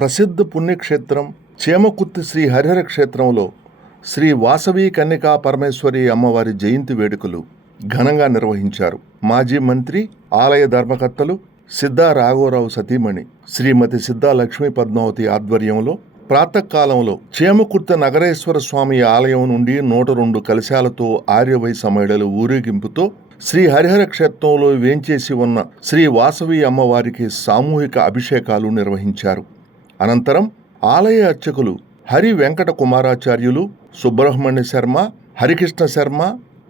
ప్రసిద్ధ పుణ్యక్షేత్రం చేమకుర్తి శ్రీ హరిహర క్షేత్రంలో శ్రీ వాసవి కన్యకా పరమేశ్వరి అమ్మవారి జయంతి వేడుకలు ఘనంగా నిర్వహించారు. మాజీ మంత్రి, ఆలయ ధర్మకర్తలు సిద్ధా రాఘవరావు సతీమణి శ్రీమతి సిద్ధా లక్ష్మీ పద్మావతి ఆధ్వర్యంలో ప్రాతకాలంలో చేమకుర్తి నగరేశ్వర స్వామి ఆలయం నుండి 102 కలశాలతో ఆర్యవైశ్య మహిళలు ఊరేగింపుతో శ్రీ హరిహర క్షేత్రంలో వేంచేసి ఉన్న శ్రీ వాసవి అమ్మవారికి సామూహిక అభిషేకాలు నిర్వహించారు. అనంతరం ఆలయ అర్చకులు హరి వెంకట కుమారాచార్యులు, సుబ్రహ్మణ్య శర్మ, హరికృష్ణ శర్మ,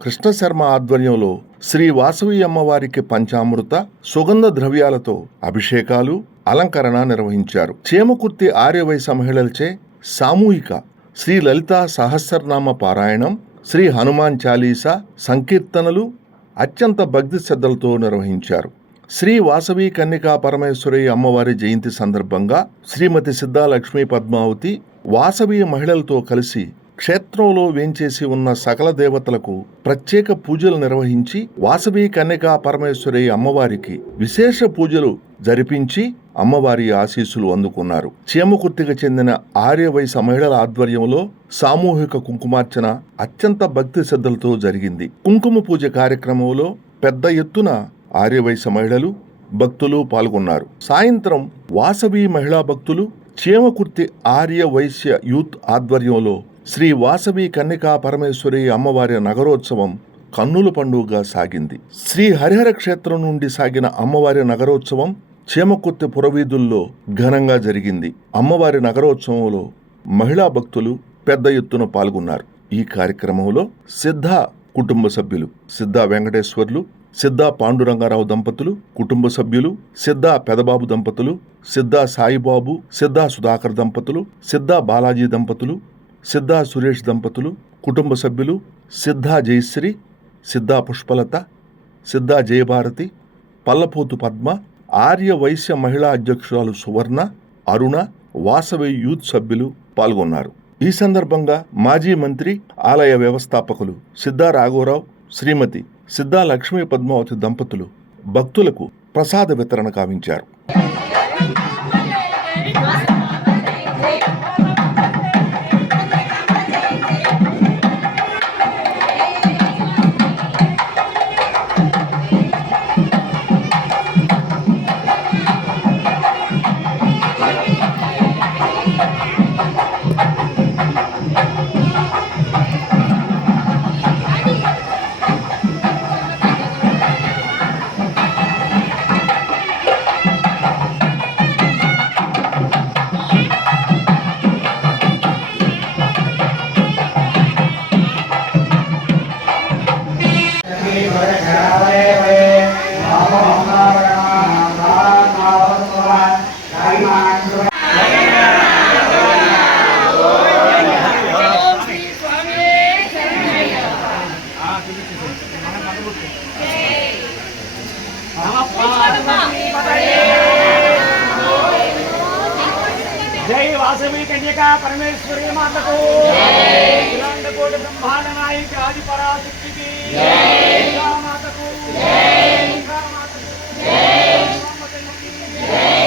కృష్ణ శర్మ ఆధ్వర్యంలో శ్రీ వాసవి అమ్మవారికి పంచామృత, సుగంధ ద్రవ్యాలతో అభిషేకాలు, అలంకరణ నిర్వహించారు. చేమకుర్తి ఆర్యవైశ్య మహిళలచే సామూహిక శ్రీ లలితా సహస్రనామ పారాయణం, శ్రీ హనుమాన్ చాలీసా సంకీర్తనలు అత్యంత భక్తి శ్రద్ధలతో నిర్వహించారు. శ్రీ వాసవి కన్యకా పరమేశ్వరి అమ్మవారి జయంతి సందర్భంగా శ్రీమతి సిద్ధా లక్ష్మీ పద్మావతి వాసవి మహిళలతో కలిసి క్షేత్రంలో వేంచేసి ఉన్న సకల దేవతలకు ప్రత్యేక పూజలు నిర్వహించి వాసవి కన్యకా పరమేశ్వరి అమ్మవారికి విశేష పూజలు జరిపించి అమ్మవారి ఆశీస్సులు అందుకున్నారు. చేమకుర్తికి చెందిన ఆర్యవైశ్య మహిళల ఆధ్వర్యంలో సామూహిక కుంకుమార్చన అత్యంత భక్తి శ్రద్ధలతో జరిగింది. కుంకుమ పూజ కార్యక్రమంలో పెద్ద ఎత్తున ఆర్యవైశ్య మహిళలు, భక్తులు పాల్గొన్నారు. సాయంత్రం వాసవి మహిళా భక్తులు చేమకుర్తి ఆర్యవైశ్య యూత్ ఆధ్వర్యంలో శ్రీ వాసవి కన్యకా పరమేశ్వరి అమ్మవారి నగరోత్సవం కన్నుల పండుగగా సాగింది. శ్రీ హరిహర క్షేత్రం నుండి సాగిన అమ్మవారి నగరోత్సవం చేమకుర్తి పురవీధుల్లో ఘనంగా జరిగింది. అమ్మవారి నగరోత్సవంలో మహిళా భక్తులు పెద్ద ఎత్తున పాల్గొన్నారు. ఈ కార్యక్రమంలో సిద్ధా కుటుంబ సభ్యులు సిద్ధా వెంకటేశ్వర్లు, సిద్ధా పాండురంగారావు దంపతులు కుటుంబ సభ్యులు, సిద్ధా పెదబాబు దంపతులు, సిద్ధా సాయిబాబు, సిద్ధా సుధాకర్ దంపతులు, సిద్ధా బాలాజీ దంపతులు, సిద్ధా సురేష్ దంపతులు కుటుంబ సభ్యులు, సిద్ధా జయశ్రీ, సిద్ధా పుష్పలత, సిద్ధా జయభారతి, పల్లపోతు పద్మ, ఆర్య వైశ్య మహిళా అధ్యక్షురాలు సువర్ణ, అరుణ, వాసవి యూత్ సభ్యులు పాల్గొన్నారు. ఈ సందర్భంగా మాజీ మంత్రి, ఆలయ వ్యవస్థాపకులు సిద్ధా రాఘవరావు, శ్రీమతి సిద్ధా లక్ష్మీ పద్మావతి దంపతులు భక్తులకు ప్రసాద వితరణ కావించారు. जय वासवी कन्यका परमेश्वरी माता को अखिलांड कोटि ब्रह्मांड नायक आदि पराशक्ति की जय, माता को जय, माता को जय,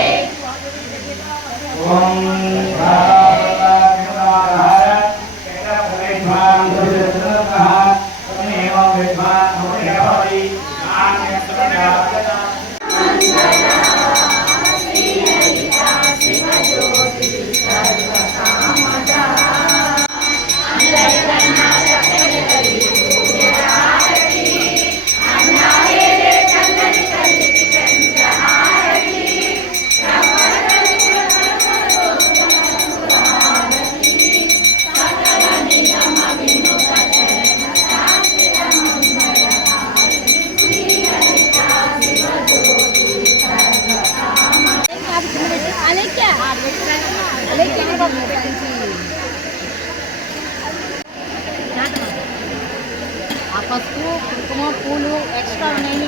పసుపు, కుంకుమ, పూలు ఎక్స్ట్రా ఉన్నాయి.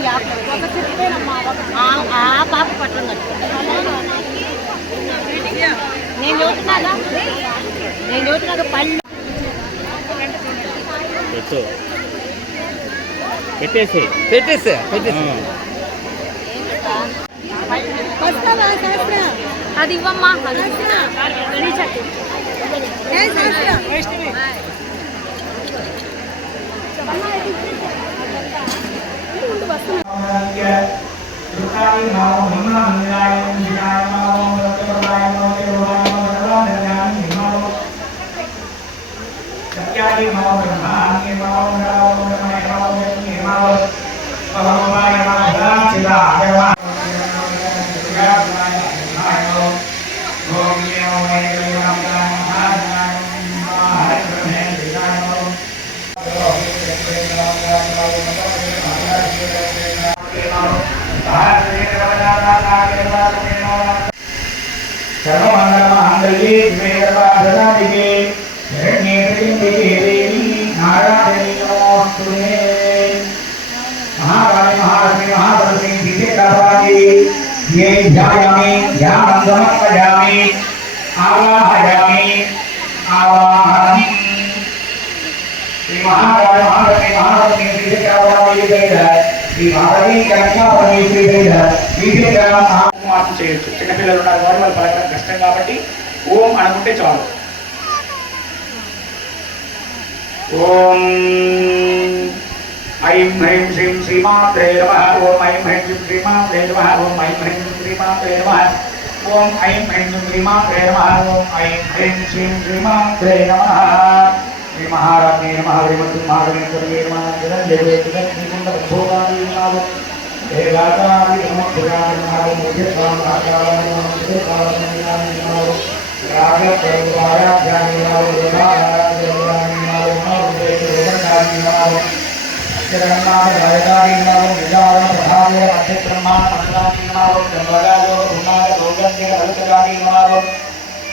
ఒక చెప్తేనమ్మా ఆ పాప పట్టం నేను చదువుతున్నాక పళ్ళు పెట్టేసి అది ఇవ్వమ్మా. చేయొచ్చు. చిన్నపిల్లలు ఉన్నారు కాబట్టి వాళ్ళు పలకడం కష్టం కాబట్టి ఓం అనుకుంటే చాలు. ఓం ఐం హ్రీం శ్రీం శ్రీమాత్రే నమః. ఓం ఐం హ్రీం శ్రీం శ్రీమాత్రే నమః. ఓం ఐం హ్రీం శ్రీం శ్రీమాత్రే నమః. ఓం ఐం హ్రీం శ్రీం శ్రీమాత్రే నమః. ఓం ఐం హ్రీం శ్రీం శ్రీమాత్రే నమః. శ్రీ మహారాజ్ఞే నమః. శ్రీమతి మహాగణేశ్వరే నమః. జగన్ శ్రీకుండ భోగాని నమః. దేవాదాని నమః. పురాణ నమః. ముఖ్యస్వామి ఆచార్యాయ నమః. దేవాదాని నమః. రాగ పరవారాధ్యాని నమః. దేవాదాని నమః. దేవదాని నమః. జగన్నాథ రాయదాని నమః. విజారణ ప్రధాన మధ్య బ్రహ్మాండ మంత్రాని నమః. బ్రహ్మరాజో బ్రహ్మాండ గోగంధి లలితగాని నమః.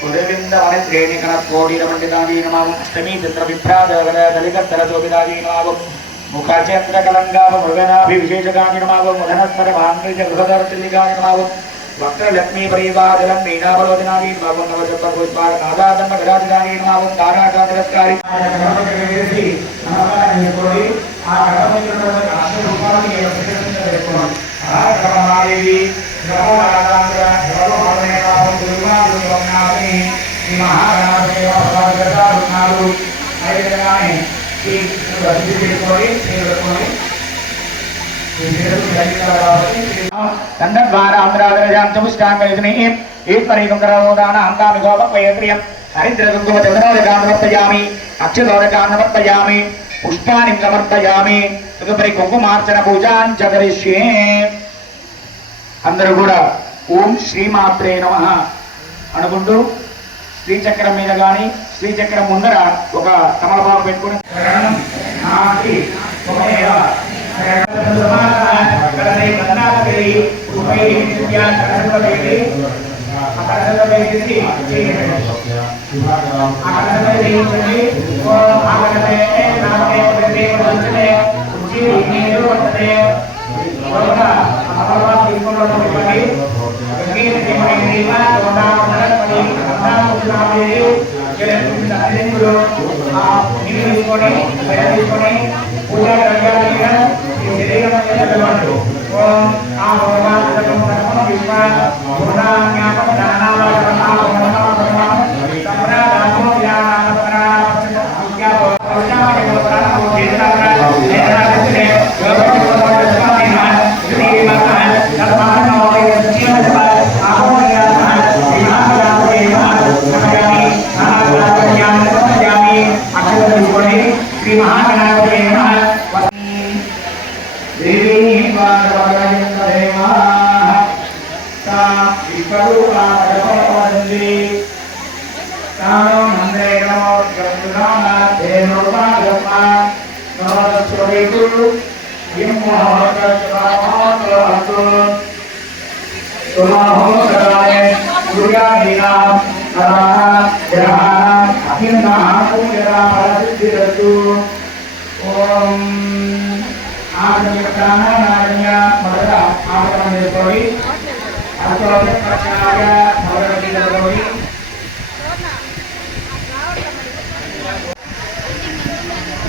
ఉదవింద వన శ్రేణి కణ కోడిల పండితాని నమః. అష్టమి చంద్ర విభ్రాజగల దళికత్తర శోభితాని నమః. ముఖచంద్ర కలంగావ మృగనాభి విశేషగాని నమః. ముదనస్వర భాంగ్రిజ గృహదర్శిలిగాని నమః. వక్రలక్ష్మీ పరివాజలం మీనావలోచనాని నమః. నవజప పుష్పాల ఆదాదండ విరాజగాని నమః. తారాకా తిరస్కారి అక్షతోరకాన్ని పుష్పాన్ని సమర్పయామి. తదుపరి కుంకుమార్చన పూజాంచ కరిష్యే. అందరూ కూడా ఓం శ్రీమాత్రే నమః అనుకుంటూ శ్రీచక్రం మీద కానీ శ్రీచక్రం ముందర ఒక తమలపాకు పెట్టుకుని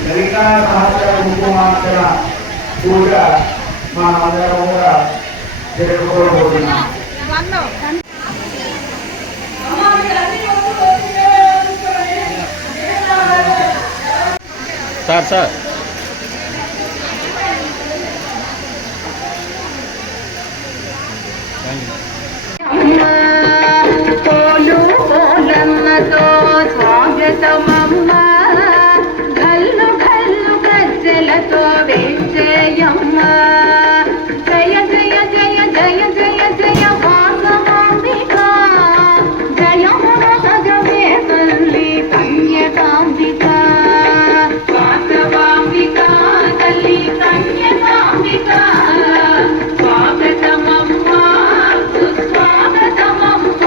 లలితా సహస్ర కుంకుమార్చన పూజ మనమందరం కూడా జరుపుకోబోతున్నాం. సార్ పోలు పోలన్నతో స్వాగతమమ్మ గల్లు గల్లు గజ్జలతో వేంచేయమ్మ జయ జయ జయ జయ జయ జయ వాసవాంబిక జయమునగమే తల్లి కన్యకాంబిక వాసవాంబిక తల్లి కన్యకాంబిక స్వాగతమమ్మ సుస్వాగతమమ్మ.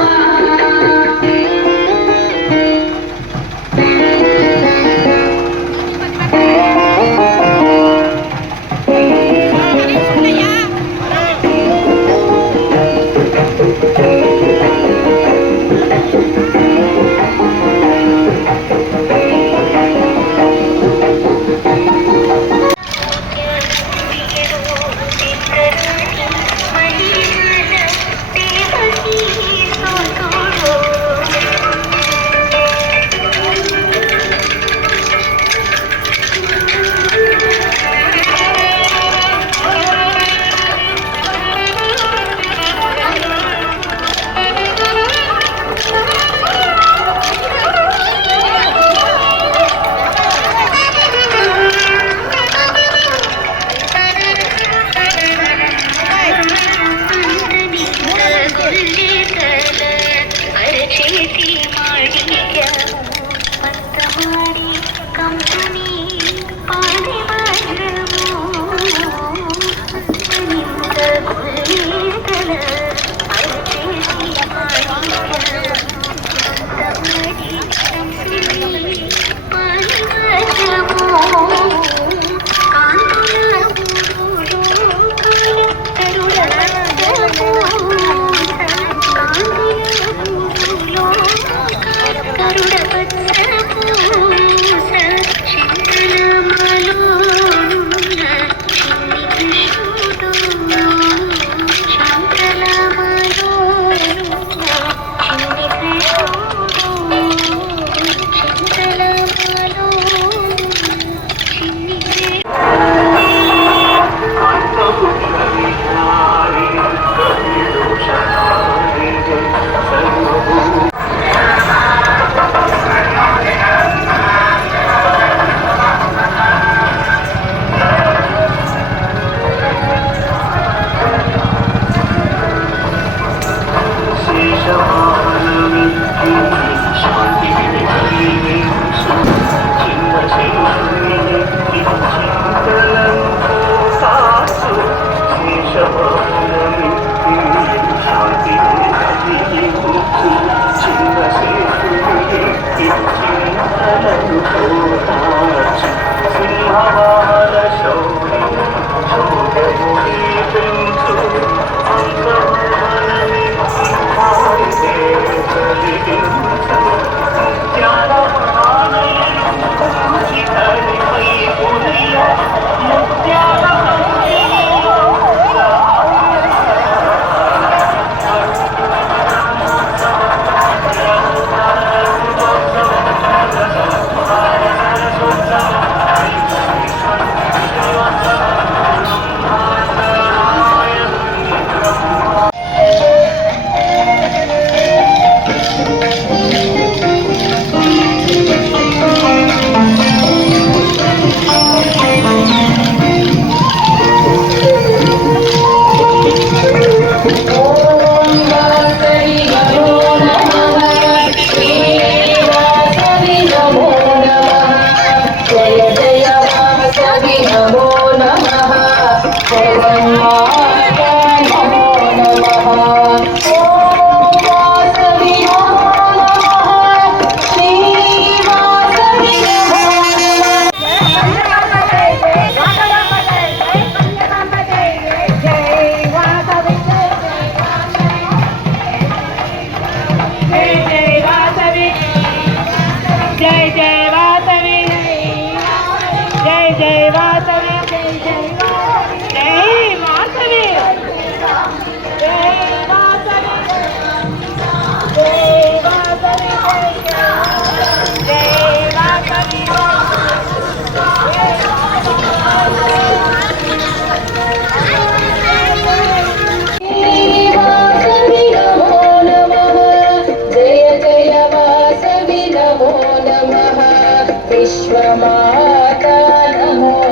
नमो नमः विश्वमाता नमो